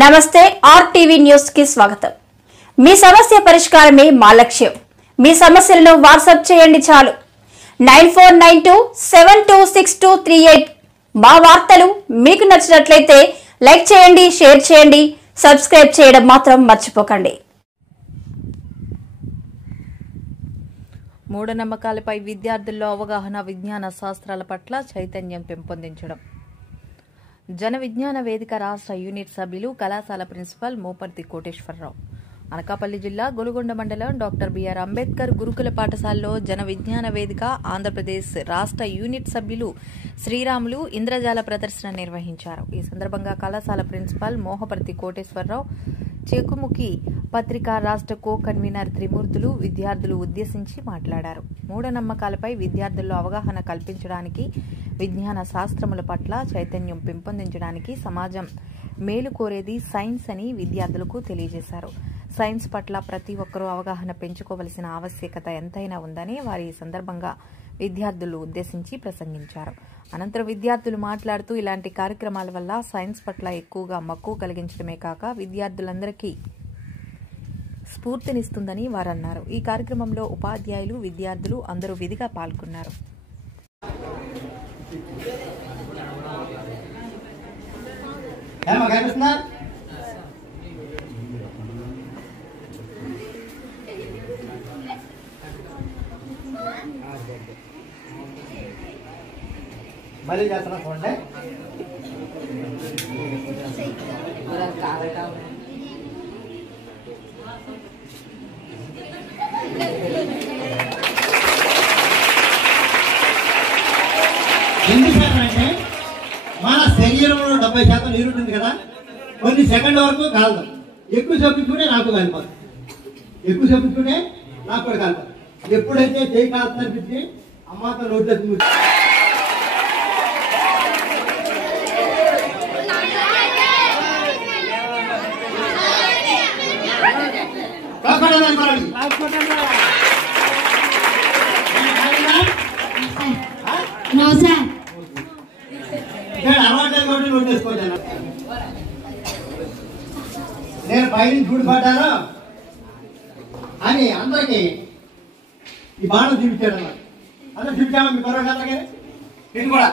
నమస్తే RTV news కి స్వాగతం। మీ సమస్య పరిష్కారమే మా లక్ష్యం। మీ సమస్యలను వాట్సాప్ చేయండి చాలు 9492726238। మా వార్తలు మీకు నచ్చినట్లయితే లైక్ చేయండి, షేర్ చేయండి, సబ్స్క్రైబ్ చేయడం మాత్రం మర్చిపోకండి। మూఢనమ్మకాలపై విద్యార్థుల్లో అవగాహన, విజ్ఞాన శాస్త్రాల పట్ల చైతన్యం పెంపొందించడం। జన విజ్ఞాన వేదిక రాష్ట్ర యూనిట్ సభ్యులు, కళాశాల ప్రిన్సిపల్ మోపర్తి కోటేశ్వరరావు। అనకాపల్లి జిల్లా గొలుగొండ మండలం డాక్టర్ బిఆర్ అంబేద్కర్ గురుకుల పాఠశాలలో జన విజ్ఞాన వేదిక ఆంధ్రప్రదేశ్ రాష్ట్ర యూనిట్ సభ్యులు శ్రీరాములు ఇంద్రజాల ప్రదర్శన నిర్వహించారు। ఈ సందర్భంగా కళాశాల ప్రిన్సిపల్ మోహపర్తి కోటేశ్వరరావు, చెకుముకి పత్రికా రాష్ట్ర కో కన్వీనర్ త్రిమూర్తులు విద్యార్థులు ఉద్దేశించి మాట్లాడారు। మూఢనమ్మకాలపై విద్యార్థుల్లో అవగాహన కల్పించడానికి, విజ్ఞాన శాస్త్రముల పట్ల చైతన్యం పెంపొందించడానికి సమాజం మేలు కోరేది సైన్స్ అని విద్యార్థులకు తెలియజేశారు। సైన్స్ పట్ల ప్రతి ఒక్కరూ అవగాహన పెంచుకోవలసిన ఆవశ్యకత ఎంతైనా ఉందని వారు ఈ సందర్భంగా విద్యార్థులు ఉద్దేశించి ప్రసంగించారు। అనంతరం విద్యార్థులు మాట్లాడుతూ ఇలాంటి కార్యక్రమాల వల్ల సైన్స్ పట్ల ఎక్కువగా మక్కువ కలిగించడమే కాక విద్యార్థులందరికీ స్ఫూర్తినిస్తుందని వారు అన్నారు। ఈ కార్యక్రమంలో ఉపాధ్యాయులు, విద్యార్థులు అందరూ విధిగా పాల్గొన్నారు। మళ్ళీ చేస్తున్నా చూడండి। ఎందుకంటే మన శరీరంలో 70% నీరు ఉంటుంది కదా, కొన్ని సెకండ్ వరకు కాదు, ఎక్కువ చెప్పించుకుంటే నాకు కాలిపోతుంది, ఎక్కువ చెప్పించుకుంటే నాకు కూడా కాలిపోతుంది। ఎప్పుడైతే చేయి కాల్తున్నట్టు అమ్మాతో నోట్లో నేను పైన చూడిపడ్డాను అని అందరికి ఈ బాణం చూపించాడు అన్నమాట। అందరూ చూపించామా మీ కొరవ అందరికీ? ఇది కూడా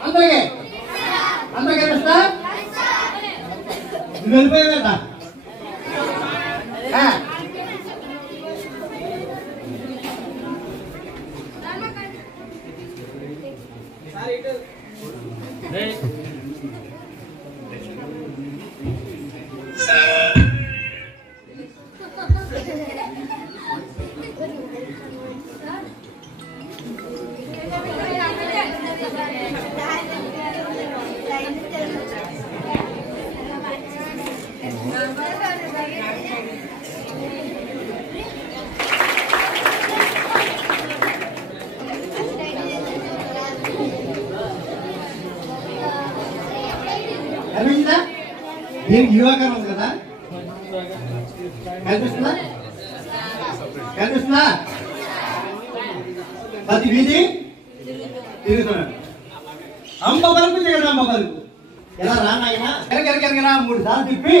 అందరికీ అందరికీ తెలుస్తా? నువ్వు వెళ్ళిపోయావు కదా? అనిపించిందా? దీనికి యువకరం ఉంది కదా, కనిపిస్తుందా? కనిపిస్తుందా? ప్రతి వీధి తిరుగుతున్నాడు, అమ్మ పలుకు చేయడం, అమ్మ పలుకు ఎలా రానాయనా ఎరగెరగెరగరా 3 సార్లు తిప్పి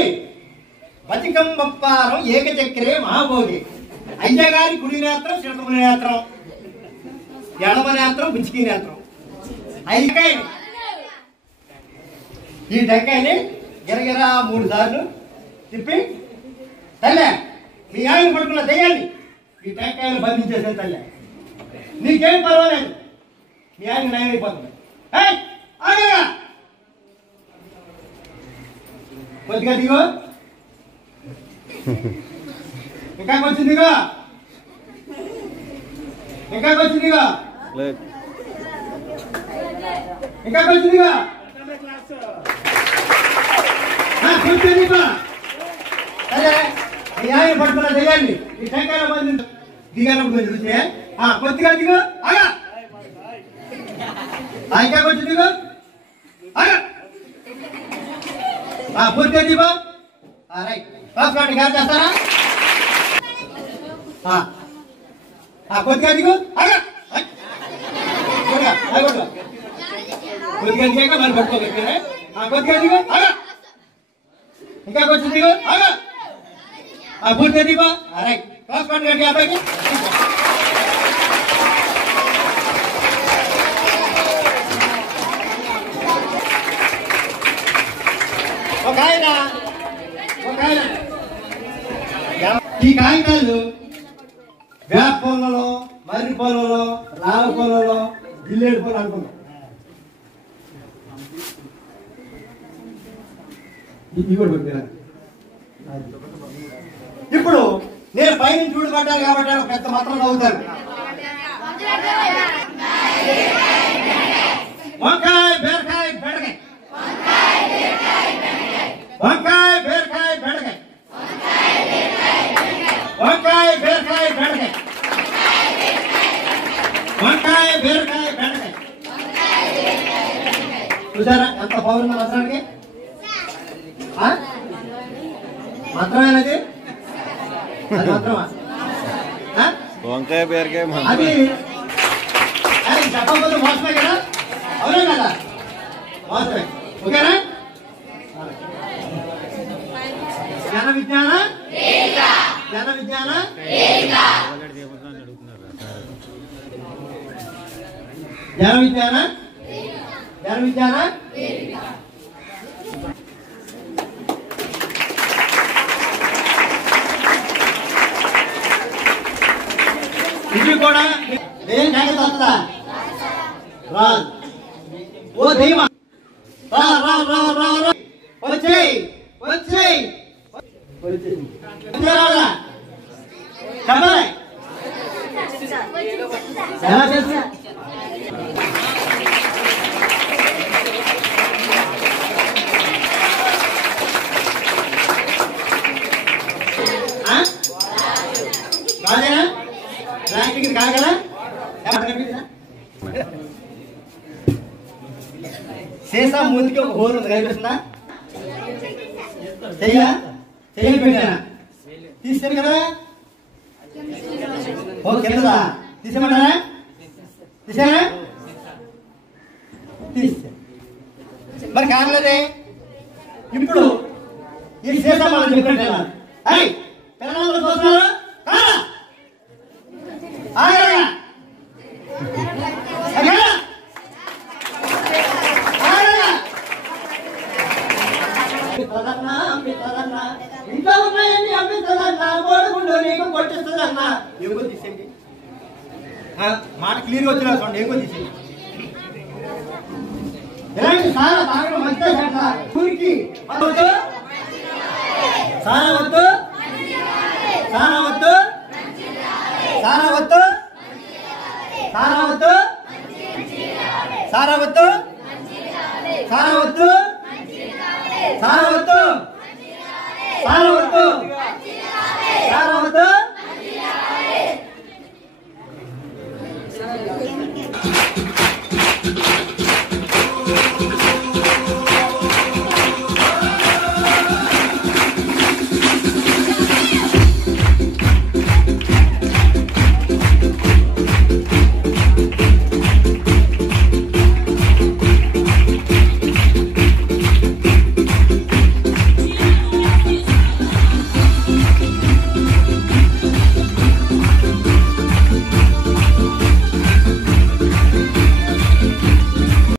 బతికంబప్పారం ఏకచక్రే మహాభోగి అయ్యగారి కుడి నేత్రం, శిరముని నేత్రం, ఎడమ నేత్రం, బుచ్చికి నేత్రం, అయ్యకాయ ఈ టెంకాయని గిరగిరా 3 సార్లు తిప్పి తల్లే మీ ఆయన పడుకున్న దయ్యాన్ని ఈ టెంకాయలు బంధించేసే తల్లే, నీకేం పర్వాలేదు, మీ ఆయన నయం అయిపోతుంది। కొద్దిగా దిగో, ఇంకా కొంచెం దిగో, ఇంకా కొంచెం దిగో, ఇంకా కొంచెం దిగో, కొంచెం దిగో, అదే మీ ఆయన పడుకున్న దయ్యాన్ని ఈ టెంకాయలో బంధి దిగానప్పుడు కొంచెం చూస్తే కొద్దిగా దిగో, ఆగా ఇంకా కొంచెం దిగో, ఆగా పూర్తి రైట్. పాస్ కార్డు గారు చేస్తారా? కొద్దిగా దిగు కొద్దిగా దిగాక మరి పట్టుకోగలిగే కొద్దిగా దిగు ఇంకా కొంచెం దిగు పూర్తిగా దిగు రైట్ క్లాస్ పండుగ అబ్బాయికి ఒక ఆయన ఈ కాగితాలు వేప పొలంలో మర్రి పొలంలో రావ పొలంలో జిల్లేడు పొలం అనుకున్నాం. ఇప్పుడు నేను పైన చూడబడ్డాను కాబట్టి ఒక పెద్ద మాత్రం నవ్వుతాను. వంకాయ బీరకాయ బెండకాయ వంకాయ బీరకాయ బెండకాయ వంకాయ బీరకాయ బెండకాయ వంకాయ బీరకాయ బెండకాయ చూసారా ఎంత పౌర్ణ మంత్రానికి మంత్రమేనది మంత్రమా వంకాయ బీరకాయ అది చెప్పకపోతే మోసమే కదా అవునా కదా మోసమే ఓకేనా జన విజ్ఞాన జన విజ్ఞాన జన విజ్ఞాన జన విజ్ఞాన ఇది కూడా ఏం జాగ్రత్త వస్తుందా రాదు ఓ దైవం రా రా రా రా రా వచ్చేయ్ వచ్చేయ్ చెప్పాలి ఎలా చేస్తా కాదేనా ర్యాంకింగ్ కాగలా శేష ముందుకి ఒక హోల్ ఉంది కనిపిస్తుందా చెయ్యా చెయ్యి పెట్టానా తీసాను కదా ఓ కిందదా తీసేమంటారా తీసానా తీసా మరి కాగలదే ఇప్పుడు ఈ శేష మనం చెప్పినట్టు పిల్లలందరూ చూస్తున్నారు ఇంట్లో ఉన్నాయని అమ్మిస్తుందన్నా కోడుకుంటూ నీకు కొట్టిస్తుందన్నా ఏమో తీసేయండి మాట క్లియర్గా వచ్చినా చూడండి ఏమో తీసేయండి ఎలాంటి సారా బాగా మంచిగా ఊరికి వద్దు సారా వద్దు సారా వద్దు సారా వద్దు సారా వద్దు సారా వద్దు సారా వద్దు సారా వద్దు సారా వద్దు